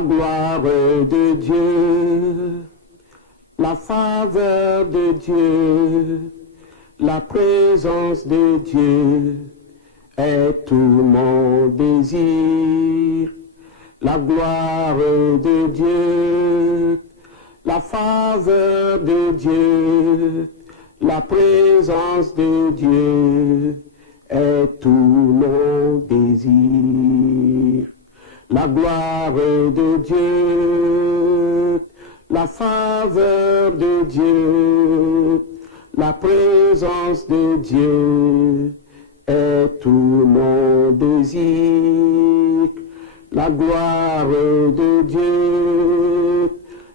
la gloire de Dieu, la faveur de Dieu, la présence de Dieu est tout mon désir. La gloire de Dieu, la faveur de Dieu, la présence de Dieu est tout mon désir. La gloire de Dieu, la faveur de Dieu, la présence de Dieu est tout mon désir. La gloire de Dieu,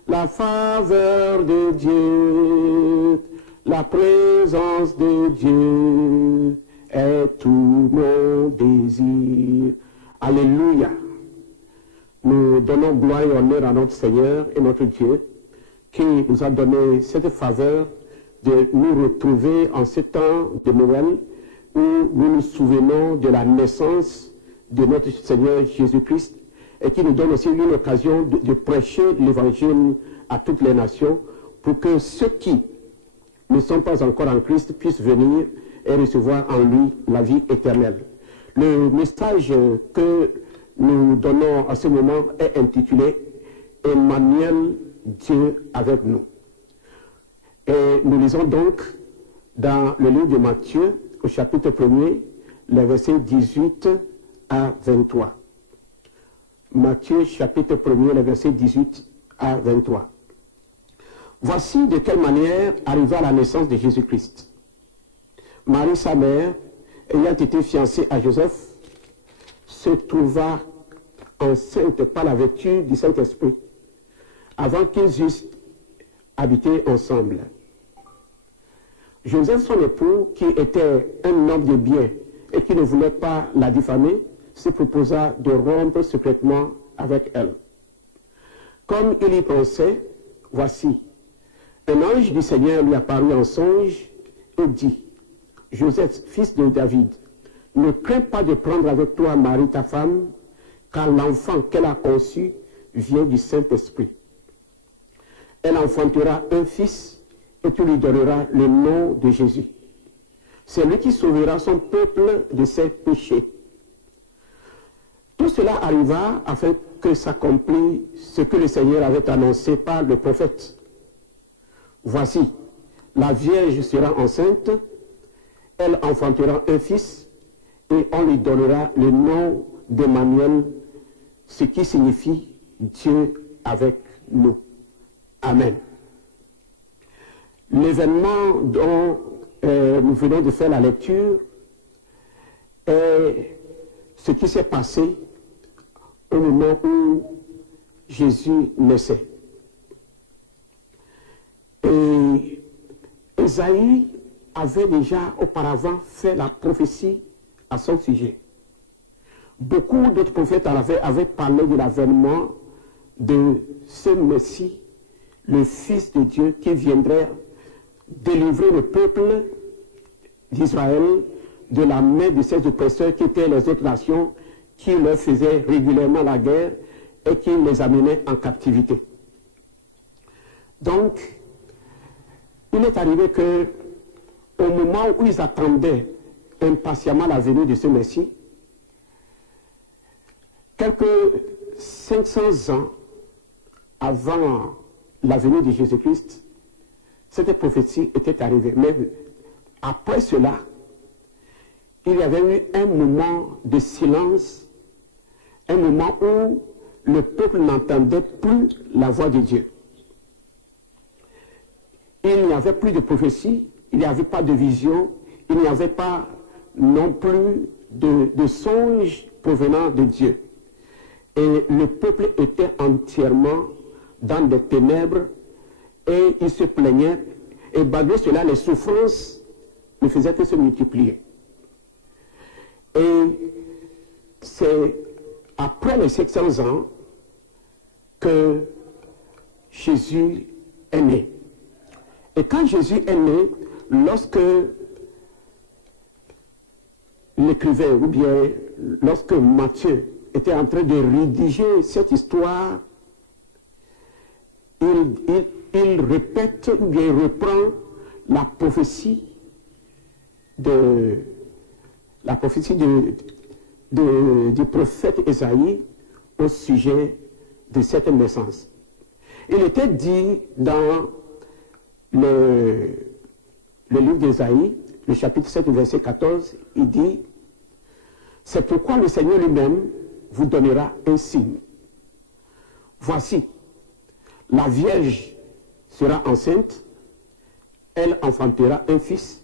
la faveur de Dieu, la présence de Dieu est tout mon désir. Alléluia. Nous donnons gloire et honneur à notre Seigneur et notre Dieu qui nous a donné cette faveur de nous retrouver en ce temps de Noël où nous nous souvenons de la naissance de notre Seigneur Jésus-Christ et qui nous donne aussi une occasion de prêcher l'évangile à toutes les nations pour que ceux qui ne sont pas encore en Christ puissent venir et recevoir en lui la vie éternelle. Le message que nous donnons à ce moment est intitulé « Emmanuel, Dieu avec nous ». Et nous lisons donc dans le livre de Matthieu, au chapitre 1er, les versets 18 à 23. Matthieu, chapitre 1er, les versets 18 à 23. Voici de quelle manière arriva la naissance de Jésus-Christ. Marie, sa mère, ayant été fiancée à Joseph, se trouva enceinte par la vertu du Saint-Esprit, avant qu'ils eussent habité ensemble. Joseph, son époux, qui était un homme de bien et qui ne voulait pas la diffamer, se proposa de rompre secrètement avec elle. Comme il y pensait, voici, un ange du Seigneur lui apparut en songe et dit, « Joseph, fils de David, ne crains pas de prendre avec toi Marie, ta femme, car l'enfant qu'elle a conçu vient du Saint-Esprit. Elle enfantera un fils et tu lui donneras le nom de Jésus. C'est lui qui sauvera son peuple de ses péchés. » Tout cela arriva afin que s'accomplisse ce que le Seigneur avait annoncé par le prophète. Voici, la Vierge sera enceinte, elle enfantera un fils, et on lui donnera le nom d'Emmanuel, ce qui signifie Dieu avec nous. Amen. L'événement dont nous venons de faire la lecture est ce qui s'est passé au moment où Jésus naissait. Et Ésaïe avait déjà auparavant fait la prophétie à son sujet. Beaucoup d'autres prophètes avaient parlé de l'avènement de ce Messie, le Fils de Dieu, qui viendrait délivrer le peuple d'Israël de la main de ces oppresseurs qui étaient les autres nations, qui leur faisaient régulièrement la guerre et qui les amenaient en captivité. Donc, il est arrivé que, au moment où ils attendaient impatiemment la venue de ce Messie, quelques 500 ans avant la venue de Jésus-Christ, cette prophétie était arrivée. Mais après cela, il y avait eu un moment de silence, un moment où le peuple n'entendait plus la voix de Dieu. Il n'y avait plus de prophétie, il n'y avait pas de vision, il n'y avait pas non plus de songes provenant de Dieu. Et le peuple était entièrement dans des ténèbres et il se plaignait. Et malgré cela, les souffrances ne faisaient que se multiplier. Et c'est après les 700 ans que Jésus est né. Et quand Jésus est né, lorsque l'écrivain, ou bien lorsque Matthieu était en train de rédiger cette histoire il répète ou bien il reprend la prophétie du prophète Ésaïe au sujet de cette naissance. Il était dit dans le livre d'Ésaïe, le chapitre 7, verset 14, il dit « C'est pourquoi le Seigneur lui-même vous donnera un signe. Voici, la Vierge sera enceinte, elle enfantera un fils,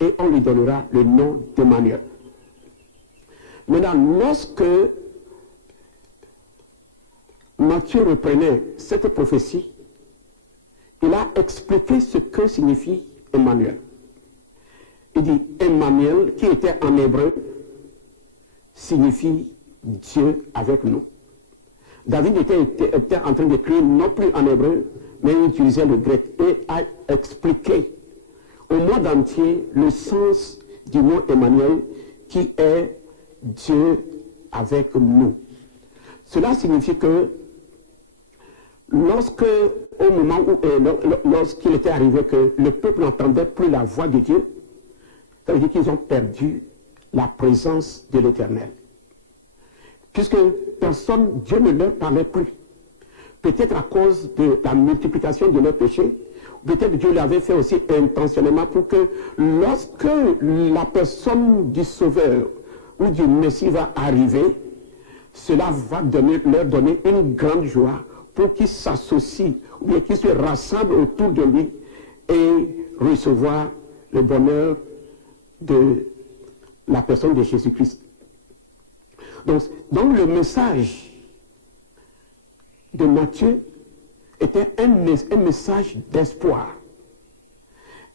et on lui donnera le nom d'Emmanuel. » Maintenant, lorsque Matthieu reprenait cette prophétie, il a expliqué ce que signifie Emmanuel. Il dit Emmanuel, qui était en hébreu, signifie Dieu avec nous. David était en train d'écrire non plus en hébreu, mais il utilisait le grec et a expliqué au monde entier le sens du mot Emmanuel, qui est Dieu avec nous. Cela signifie que lorsqu'il était arrivé que le peuple n'entendait plus la voix de Dieu, ça veut dire qu'ils ont perdu la présence de l'Éternel. Puisque Dieu ne leur parlait plus. Peut-être à cause de la multiplication de leurs péchés, peut-être Dieu l'avait fait aussi intentionnellement pour que lorsque la personne du Sauveur ou du Messie va arriver, cela va leur donner une grande joie pour qu'ils s'associent ou bien qu'ils se rassemblent autour de lui et recevoir le bonheur de la personne de Jésus-Christ. Donc le message de Matthieu était un message d'espoir,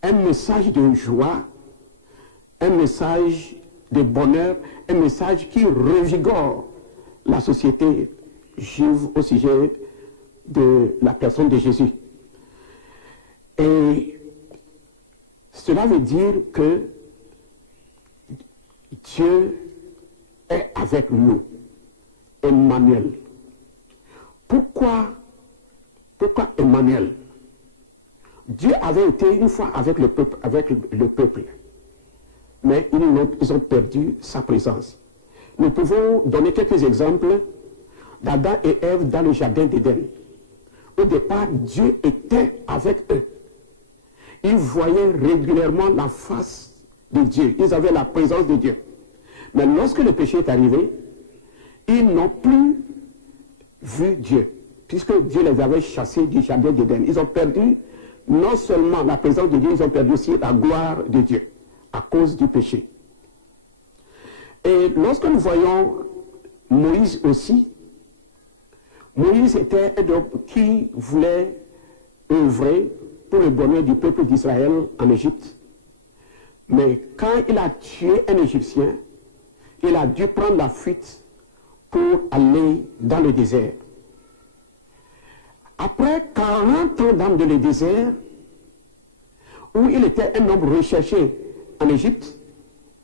un message de joie, un message de bonheur, un message qui revigore la société juive au sujet de la personne de Jésus. Et cela veut dire que Dieu est avec nous, Emmanuel. Pourquoi Emmanuel? Dieu avait été une fois avec le peuple, mais ils ont perdu sa présence. Nous pouvons donner quelques exemples d'Adam et Ève dans le jardin d'Éden. Au départ, Dieu était avec eux. Ils voyaient régulièrement la face de Dieu. Ils avaient la présence de Dieu. Mais lorsque le péché est arrivé, ils n'ont plus vu Dieu, puisque Dieu les avait chassés du jardin d'Éden. Ils ont perdu non seulement la présence de Dieu, ils ont perdu aussi la gloire de Dieu à cause du péché. Et lorsque nous voyons Moïse aussi, Moïse était un homme qui voulait œuvrer pour le bonheur du peuple d'Israël en Égypte. Mais quand il a tué un Égyptien, il a dû prendre la fuite pour aller dans le désert. Après 40 ans dans le désert, où il était un homme recherché en Égypte,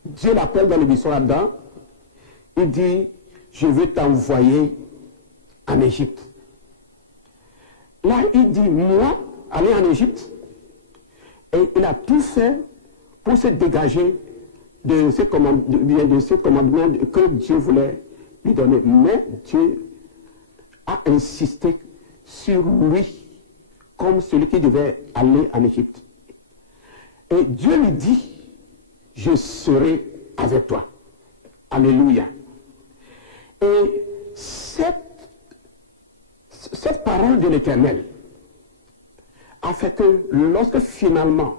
Dieu l'appelle dans le buisson Adam, il dit, je veux t'envoyer en Égypte. Là, il dit, moi, aller en Égypte, et il a tout fait pour se dégager de ce commandement que Dieu voulait lui donner. Mais Dieu a insisté sur lui comme celui qui devait aller en Égypte. Et Dieu lui dit, je serai avec toi. Alléluia. Et cette parole de l'Éternel a fait que lorsque finalement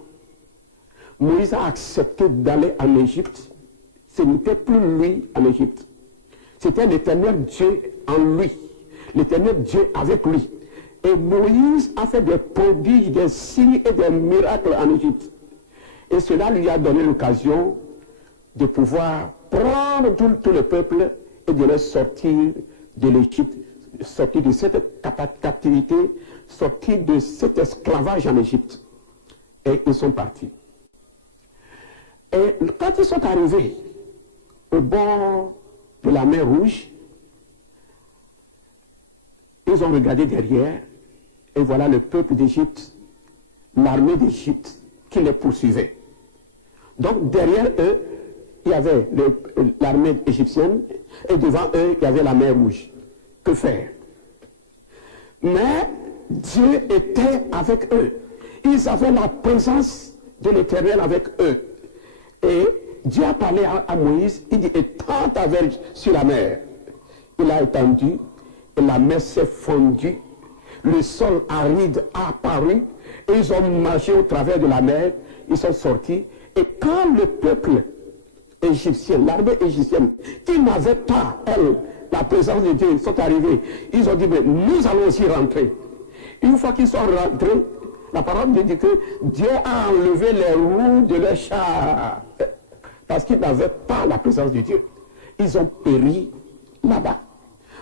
Moïse a accepté d'aller en Égypte, ce n'était plus lui en Égypte. C'était l'Éternel Dieu en lui. L'Éternel Dieu avec lui. Et Moïse a fait des prodiges, des signes et des miracles en Égypte. Et cela lui a donné l'occasion de pouvoir prendre tout le peuple et de les sortir de l'Égypte, sortir de cette captivité, sortir de cet esclavage en Égypte. Et ils sont partis. Et quand ils sont arrivés au bord de la mer Rouge, ils ont regardé derrière Et voilà le peuple d'Égypte, l'armée d'Égypte qui les poursuivait. Donc derrière eux, il y avait l'armée égyptienne et devant eux, il y avait la mer Rouge. Que faire? Mais Dieu était avec eux. Ils avaient la présence de l'Éternel avec eux. Et Dieu a parlé à Moïse, il dit, étends ta verge sur la mer. Il a étendu, et la mer s'est fondue, le sol aride a apparu, et ils ont marché au travers de la mer, ils sont sortis, et quand le peuple égyptien, l'armée égyptienne, qui n'avait pas, elle, la présence de Dieu, ils sont arrivés, ils ont dit, mais nous allons aussi rentrer. Une fois qu'ils sont rentrés, la parole dit que Dieu a enlevé les roues de leur char, parce qu'ils n'avaient pas la présence de Dieu. Ils ont péri là-bas.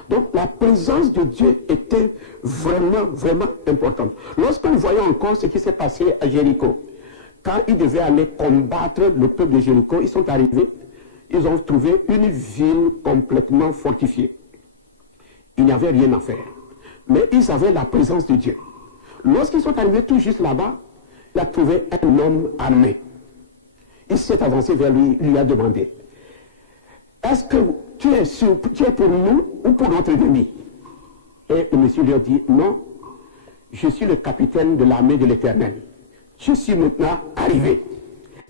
Donc la présence de Dieu était vraiment, vraiment importante. Lorsque nous voyons encore ce qui s'est passé à Jéricho, quand ils devaient aller combattre le peuple de Jéricho, ils sont arrivés, ils ont trouvé une ville complètement fortifiée. Il n'y avait rien à faire. Mais ils avaient la présence de Dieu. Lorsqu'ils sont arrivés tout juste là-bas, il a trouvé un homme armé. Il s'est avancé vers lui, il lui a demandé, est-ce que tu es pour nous ou pour notre ennemi? Et le monsieur lui a dit, non, je suis le capitaine de l'armée de l'Éternel. Je suis maintenant arrivé.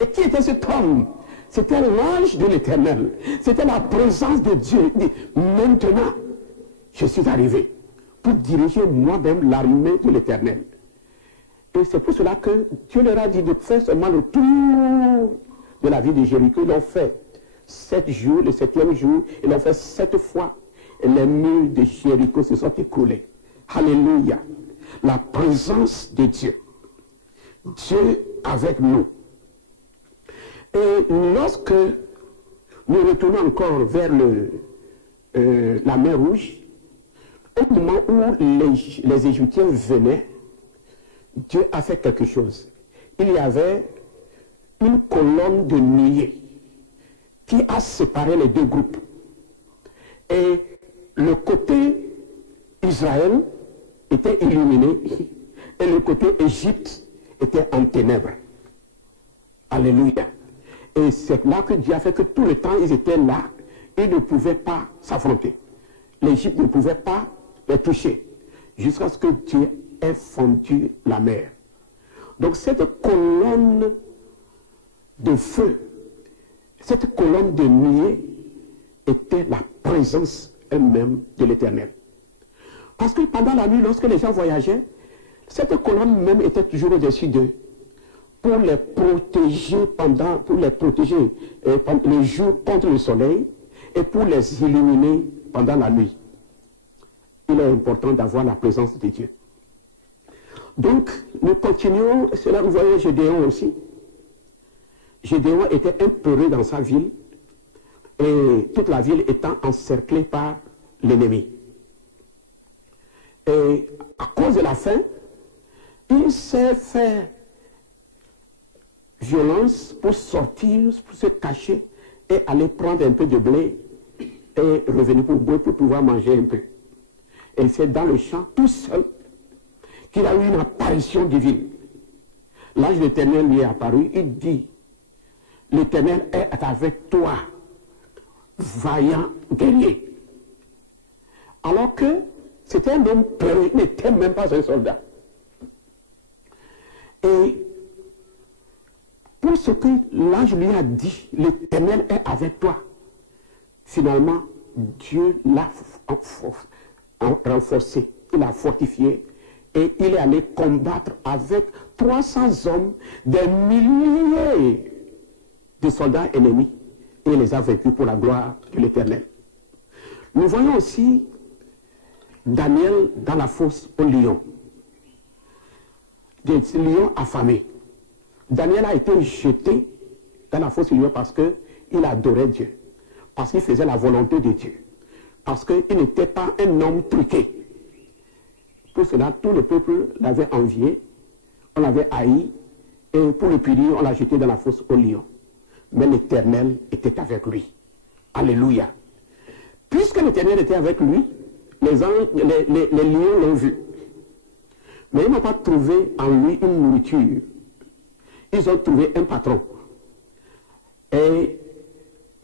Et qui était cet homme? C'était l'ange de l'Éternel. C'était la présence de Dieu. Il dit, maintenant, je suis arrivé pour diriger moi-même l'armée de l'Éternel. Et c'est pour cela que Dieu leur a dit de faire seulement le tour de la ville de Jéricho. Ils l'ont fait 7 jours, le 7e jour, ils l'ont fait 7 fois. Et les murs de Jéricho se sont écoulés. Alléluia. La présence de Dieu. Dieu avec nous. Et lorsque nous retournons encore vers la mer Rouge, au moment où les Égyptiens venaient, Dieu a fait quelque chose. Il y avait une colonne de nuée qui a séparé les deux groupes. Et le côté Israël était illuminé et le côté Égypte était en ténèbres. Alléluia. Et c'est là que Dieu a fait que tout le temps ils étaient là, ils ne pouvaient pas s'affronter. L'Égypte ne pouvait pas les toucher jusqu'à ce que Dieu ait fondu la mer. Donc cette colonne de feu, cette colonne de nuée était la présence elle-même de l'Éternel. Parce que pendant la nuit, lorsque les gens voyageaient, cette colonne même était toujours au-dessus d'eux pour les protéger les jours contre le soleil et pour les illuminer pendant la nuit. Il est important d'avoir la présence de Dieu. Donc, nous continuons, c'est là que vous voyez Gédéon aussi. Gédéon était épeuré dans sa ville et toute la ville étant encerclée par l'ennemi. Et à cause de la faim, il s'est fait violence pour sortir, pour se cacher et aller prendre un peu de blé et revenir pour pouvoir manger un peu. Et c'est dans le champ, tout seul, qu'il a eu une apparition divine. L'ange de l'Éternel lui est apparu, il dit, l'Éternel est avec toi, vaillant guerrier. Alors que c'était un homme peureux, il n'était même pas un soldat. Et pour ce que l'ange lui a dit, l'Éternel est avec toi, finalement, Dieu l'a renforcé, il l'a fortifié, et il est allé combattre avec 300 hommes, des milliers de soldats ennemis, et il les a vaincus pour la gloire de l'Éternel. Nous voyons aussi Daniel dans la fosse au lion. Des lions affamés. Daniel a été jeté dans la fosse au lion parce qu'il adorait Dieu, parce qu'il faisait la volonté de Dieu, parce qu'il n'était pas un homme truqué. Pour cela, tout le peuple l'avait envié, on l'avait haï, et pour le punir, on l'a jeté dans la fosse au lion. Mais l'Éternel était avec lui. Alléluia. Puisque l'Éternel était avec lui, les lions l'ont vu. Mais ils n'ont pas trouvé en lui une nourriture. Ils ont trouvé un patron. Et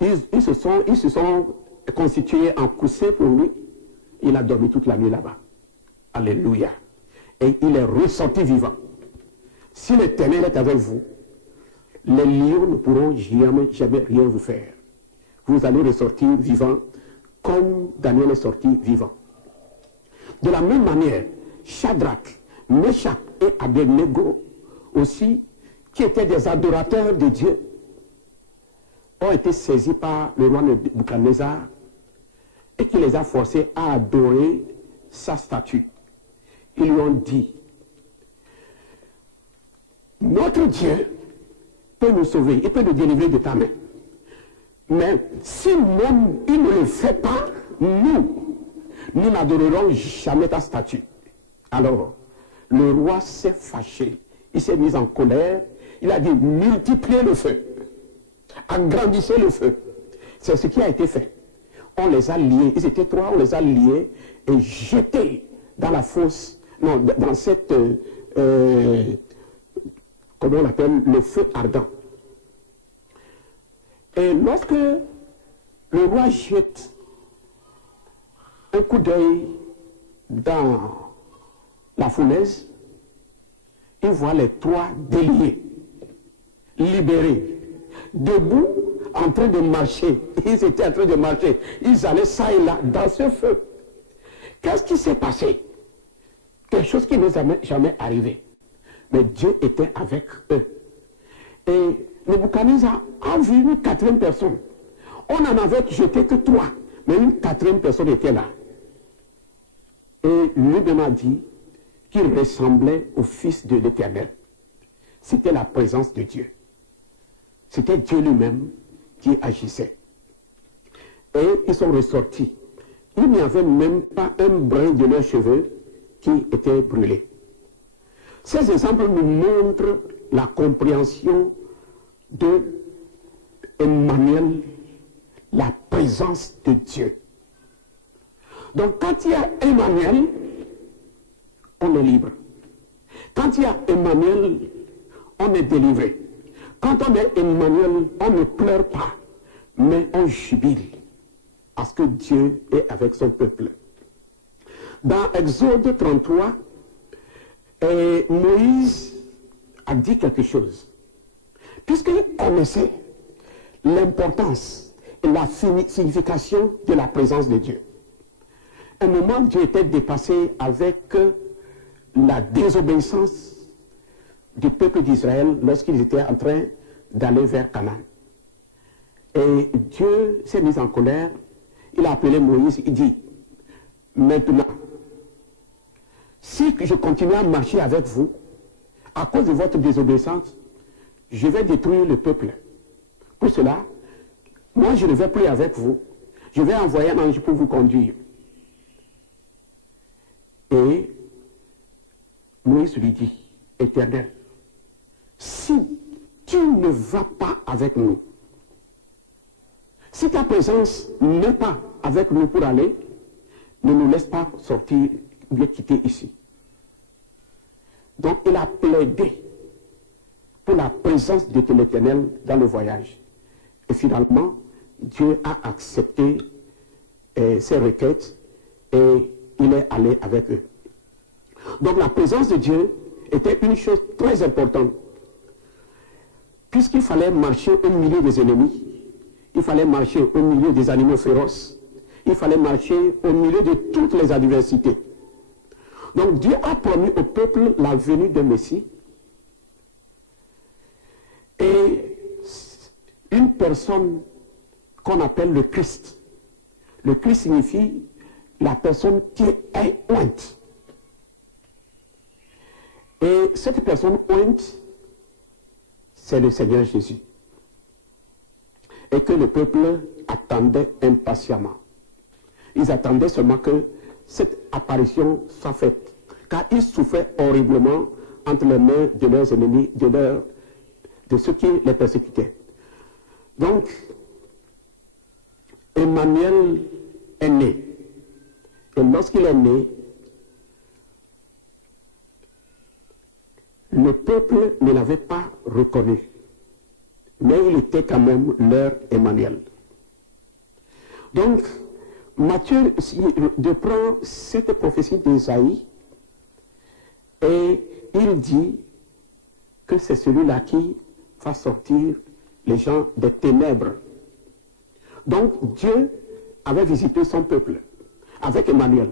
ils se sont constitués en coussin pour lui. Il a dormi toute la nuit là-bas. Alléluia. Et il est ressorti vivant. Si l'Éternel est avec vous, les lions ne pourront jamais rien vous faire. Vous allez ressortir vivant comme Daniel est sorti vivant. De la même manière, Shadrach, Meshach et Abednego aussi, qui étaient des adorateurs de Dieu, ont été saisis par le roi Nebuchadnezzar et qui les a forcés à adorer sa statue. Ils lui ont dit, notre Dieu peut nous sauver, il peut nous délivrer de ta main. Mais si même il ne le fait pas, nous n'adorerons jamais ta statue. Alors, le roi s'est fâché, il s'est mis en colère, il a dit, multipliez le feu, agrandissez le feu. C'est ce qui a été fait. On les a liés, ils étaient trois, on les a liés et jetés dans la fosse, non, dans cette, comment on l'appelle, le feu ardent. Et lorsque le roi jette un coup d'œil dans la fournaise, il voit les trois déliés, libérés, debout, en train de marcher. Ils étaient en train de marcher. Ils allaient ça et là, dans ce feu. Qu'est-ce qui s'est passé? Quelque chose qui n'est jamais arrivé. Mais Dieu était avec eux. Et Nebuchadnezzar a vu une quatrième personne. On n'en avait jeté que trois, mais une quatrième personne était là. Et lui-même a dit qu'il ressemblait au Fils de l'Éternel. C'était la présence de Dieu. C'était Dieu lui-même qui agissait. Et ils sont ressortis. Il n'y avait même pas un brin de leurs cheveux qui était brûlé. Ces exemples nous montrent la compréhension de Emmanuel, la présence de Dieu. Donc quand il y a Emmanuel, on est libre. Quand il y a Emmanuel, on est délivré. Quand on est Emmanuel, on ne pleure pas, mais on jubile. Parce que Dieu est avec son peuple. Dans Exode 33, Moïse a dit quelque chose. Puisqu'il connaissait l'importance et la signification de la présence de Dieu. À un moment, Dieu était dépassé avec la désobéissance du peuple d'Israël lorsqu'ils étaient en train d'aller vers Canaan. Et Dieu s'est mis en colère. Il a appelé Moïse, il dit, maintenant, si je continue à marcher avec vous, à cause de votre désobéissance, je vais détruire le peuple. Pour cela, moi je ne vais plus avec vous. Je vais envoyer un ange pour vous conduire. Et Moïse lui dit, Éternel, si tu ne vas pas avec nous, si ta présence n'est pas avec nous pour aller, ne nous laisse pas sortir, bien quitter ici. Donc il a plaidé pour la présence de l'Éternel dans le voyage. Et finalement, Dieu a accepté ses requêtes et il est allé avec eux. Donc la présence de Dieu était une chose très importante. Puisqu'il fallait marcher au milieu des ennemis, il fallait marcher au milieu des animaux féroces, il fallait marcher au milieu de toutes les adversités. Donc Dieu a promis au peuple la venue de Messie. Et une personne qu'on appelle le Christ. Le Christ signifie la personne qui est ointe. Et cette personne ointe, c'est le Seigneur Jésus. Et que le peuple attendait impatiemment. Ils attendaient seulement que cette apparition soit faite. Car ils souffraient horriblement entre les mains de leurs ennemis, de ceux qui les persécutaient. Donc, Emmanuel est né. Et lorsqu'il est né, le peuple ne l'avait pas reconnu, mais il était quand même leur Emmanuel. Donc, Matthieu reprend cette prophétie d'Ésaïe et il dit que c'est celui-là qui va sortir les gens des ténèbres. Donc, Dieu avait visité son peuple avec Emmanuel.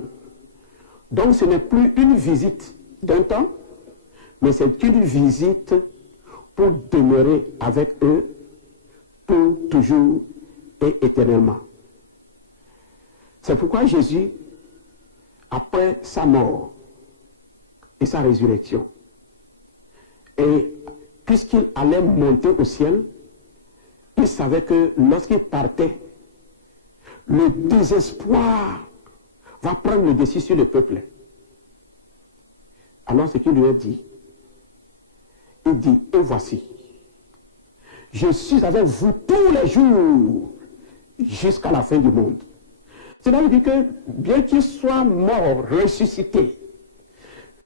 Donc, ce n'est plus une visite d'un temps, mais c'est une visite pour demeurer avec eux pour toujours et éternellement. C'est pourquoi Jésus, après sa mort et sa résurrection, et puisqu'il allait monter au ciel, il savait que lorsqu'il partait, le désespoir va prendre le dessus sur le peuple. Alors ce qu'il lui a dit, il dit, et voici, je suis avec vous tous les jours jusqu'à la fin du monde. Cela veut dire que bien qu'il soit mort, ressuscité,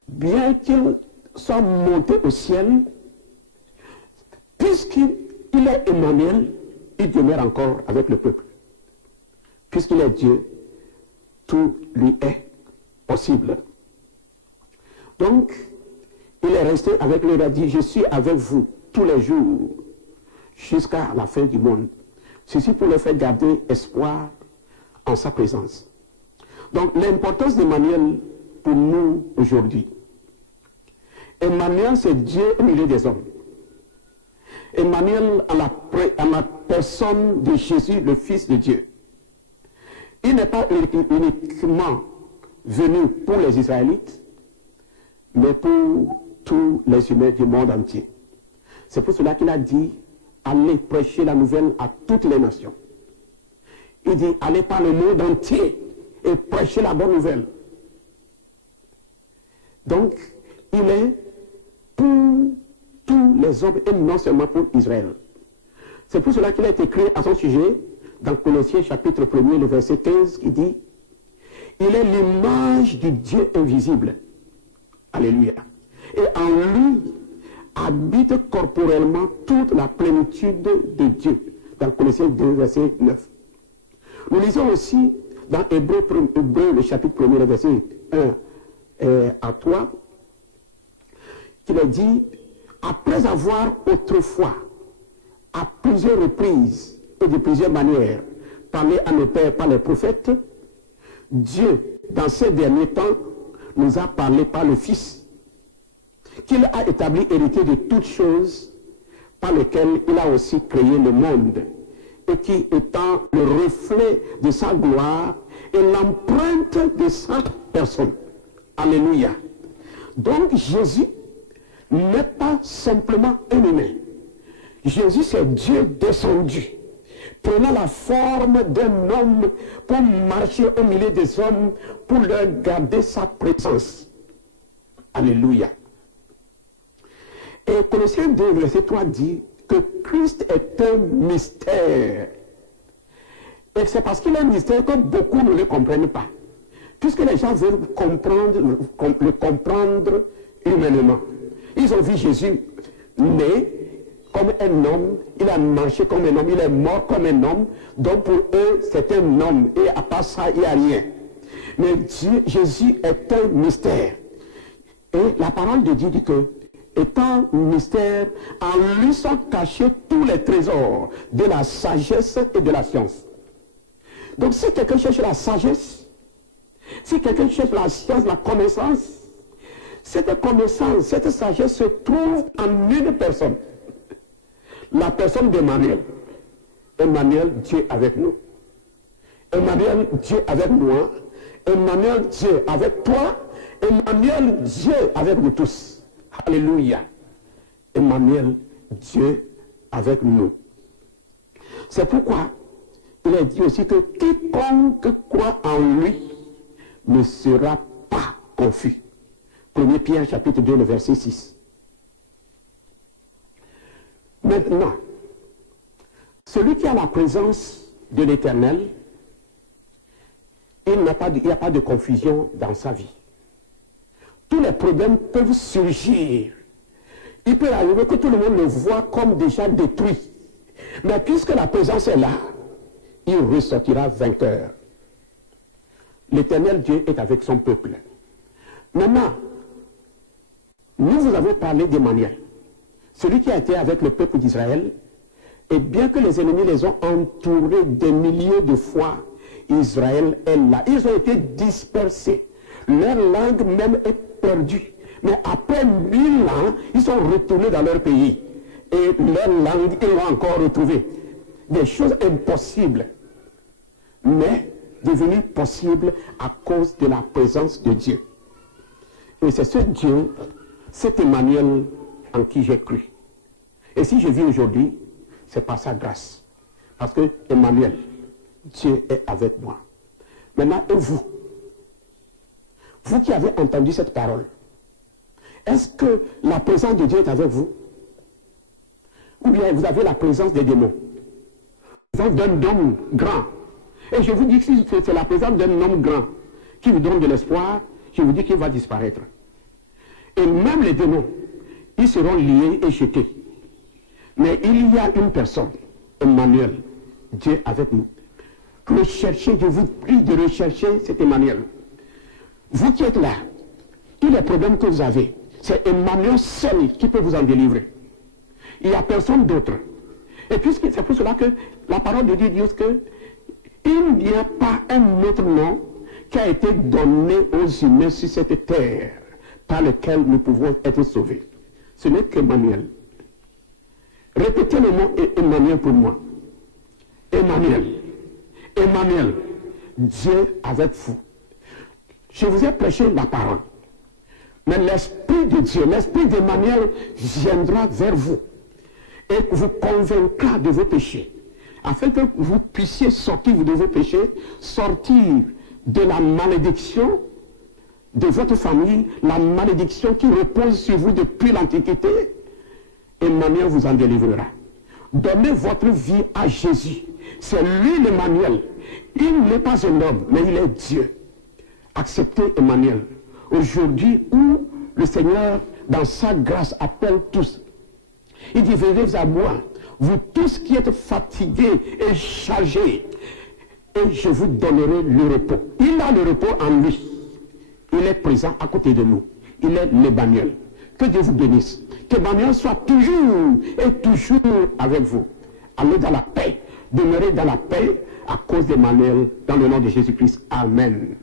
bien qu'il soit monté au ciel, puisqu'il est Emmanuel, il demeure encore avec le peuple. Puisqu'il est Dieu, tout lui est possible. Donc, il est resté avec lui, il a dit, je suis avec vous tous les jours jusqu'à la fin du monde. Ceci pour leur faire garder espoir en sa présence. Donc, l'importance d'Emmanuel pour nous aujourd'hui. Emmanuel, c'est Dieu au milieu des hommes. Emmanuel, à la personne de Jésus, le Fils de Dieu. Il n'est pas uniquement venu pour les Israélites, mais pour tous les humains du monde entier. C'est pour cela qu'il a dit, allez prêcher la nouvelle à toutes les nations. Il dit, allez par le monde entier et prêcher la bonne nouvelle. Donc, il est pour tous les hommes et non seulement pour Israël. C'est pour cela qu'il a été écrit à son sujet, dans Colossiens chapitre 1er, le verset 15, qui dit, il est l'image du Dieu invisible. Alléluia. Et en lui habite corporellement toute la plénitude de Dieu. Dans Colossiens 2, verset 9. Nous lisons aussi dans Hébreux, le chapitre 1er, le verset 1 à 3, qu'il est dit, après avoir autrefois, à plusieurs reprises et de plusieurs manières, parlé à nos pères par les prophètes, Dieu, dans ces derniers temps, nous a parlé par le Fils, qu'il a établi héritier de toutes choses, par lesquelles il a aussi créé le monde, et qui étant le reflet de sa gloire et l'empreinte de sa personne. Alléluia. Donc Jésus n'est pas simplement un humain. Jésus, c'est Dieu descendu, prenant la forme d'un homme pour marcher au milieu des hommes, pour leur garder sa présence. Alléluia. Et Colossiens 2, verset 3 dit que Christ est un mystère. Et c'est parce qu'il est un mystère que beaucoup ne le comprennent pas. Puisque les gens veulent le comprendre humainement. Ils ont vu Jésus né comme un homme, il a marché comme un homme, il est mort comme un homme, donc pour eux c'est un homme, et à part ça il n'y a rien. Mais Jésus est un mystère. Et la parole de Dieu dit que, étant mystère, en lui sont cachés tous les trésors de la sagesse et de la science. Donc si quelqu'un cherche la sagesse, si quelqu'un cherche la science, la connaissance, cette connaissance, cette sagesse se trouve en une personne. La personne d'Emmanuel. Emmanuel, Dieu avec nous. Emmanuel, Dieu avec moi. Emmanuel, Dieu avec toi. Emmanuel, Dieu avec nous tous. Alléluia. Emmanuel, Dieu avec nous. C'est pourquoi il est dit aussi que quiconque croit en lui ne sera pas confus. 1 Pierre chapitre 2, le verset 6. Maintenant, celui qui a la présence de l'Éternel, il n'y a pas de confusion dans sa vie. Tous les problèmes peuvent surgir, il peut arriver que tout le monde le voit comme déjà détruit. Mais puisque la présence est là, il ressortira vainqueur. L'Éternel Dieu est avec son peuple. Maintenant, nous vous avons parlé d'Emmanuel, celui qui a été avec le peuple d'Israël, et bien que les ennemis les ont entourés des milliers de fois, Israël est là. Ils ont été dispersés. Leur langue même est perdue. Mais après 1000 ans, ils sont retournés dans leur pays. Et leur langue, ils l'ont encore retrouvée. Des choses impossibles, mais devenues possibles à cause de la présence de Dieu. Et c'est ce Dieu, cet Emmanuel en qui j'ai cru. Et si je vis aujourd'hui, c'est par sa grâce. Parce que Emmanuel, Dieu est avec moi. Maintenant, et vous qui avez entendu cette parole, est-ce que la présence de Dieu est avec vous? Ou bien vous avez la présence des démons? La présence d'un homme grand. Et je vous dis que si c'est la présence d'un homme grand qui vous donne de l'espoir, je vous dis qu'il va disparaître. Et même les démons, ils seront liés et jetés. Mais il y a une personne, Emmanuel, Dieu avec nous. Recherchez, je vous prie de rechercher cet Emmanuel. Vous qui êtes là, tous les problèmes que vous avez, c'est Emmanuel seul qui peut vous en délivrer. Il n'y a personne d'autre. Et puisque c'est pour cela que la parole de Dieu dit que il n'y a pas un autre nom qui a été donné aux humains sur cette terre par lequel nous pouvons être sauvés. Ce n'est qu'Emmanuel. Répétez le mot Emmanuel pour moi. Emmanuel. Emmanuel. Dieu avec vous. Je vous ai prêché la parole. Mais l'Esprit de Dieu, l'Esprit d'Emmanuel viendra vers vous et vous convaincra de vos péchés, afin que vous puissiez sortir de vos péchés, sortir de la malédiction de votre famille, la malédiction qui repose sur vous depuis l'Antiquité. Emmanuel vous en délivrera. Donnez votre vie à Jésus. C'est lui l'Emmanuel. Il n'est pas un homme, mais il est Dieu. Acceptez Emmanuel. Aujourd'hui où le Seigneur, dans sa grâce, appelle tous. Il dit, venez à moi, vous tous qui êtes fatigués et chargés, et je vous donnerai le repos. Il a le repos en lui. Il est présent à côté de nous. Il est l'Emmanuel. Que Dieu vous bénisse. Qu'Emmanuel soit toujours et toujours avec vous. Allez dans la paix. Demeurez dans la paix à cause d'Emmanuel, dans le nom de Jésus-Christ. Amen.